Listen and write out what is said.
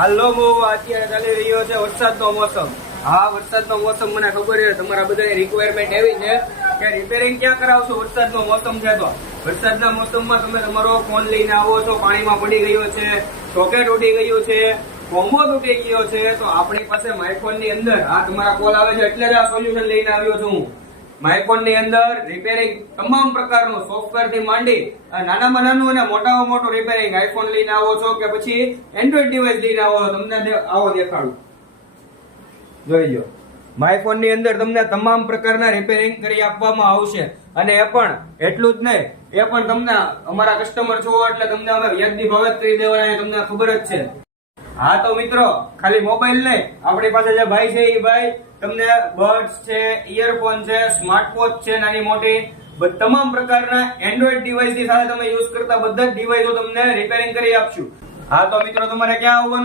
હાલો બહુ અત્યારે ચાલી રહ્યો છે વરસાદનો મોસમ. હા, વરસાદનો મોસમ મને ખબર છે તમારા બધાની રિક્વાયરમેન્ટ એવી છે કે રિપેરિંગ ક્યાં કરાવશો. વરસાદનો મોસમ છે તો વરસાદના મોસમમાં તમે તમારો ફોન લઈને આવો છો, પાણીમાં પડી ગયો છે, સોકેટ ઉડી ગયું છે, કોમ્બો તૂટી ગયો છે, તો આપણી પાસે માયફોન ની અંદર આ તમારા કોલ આવે છે એટલે જ આ સોલ્યુશન લઈને આવ્યો છું હું. માયફોન ની અંદર રિપેરિંગ તમામ પ્રકારનું સોફ્ટવેર થી માંડી નાનામાં નાનું અને મોટામાં મોટું રિપેરિંગ. આઈફોન લઈને આવો છો કે પછી એન્ડ્રોઈડ ડિવાઇસ લઈને આવો છો, તમને આવો દેખાડું. જોઈ લો, માયફોન ની અંદર તમને તમામ પ્રકારના રિપેરિંગ કરી આપવામાં આવશે. અને એ પણ એટલું જ નહીં, એ પણ તમને અમારા કસ્ટમર છો એટલે તમને અમે વ્યાજબી ભાવે કરી દેવાના, તમને ખબર જ છે. હા તો મિત્રો, ખાલી મોબાઈલ નહીં, આપણી પાસે જે ભાઈ છે એ ભાઈ તમને બડ્સ છે, ઇયરફોન છે, સ્માર્ટવોચ છે નાની મોટી, તમામ પ્રકારના એન્ડ્રોઈડ ડિવાઇસ ની સાથે તમે યુઝ કરતા બધા જ ડિવાઇસો તમને રિપેરિંગ કરી આપશું. હા તો મિત્રો, તમારે ક્યાં આવવાનું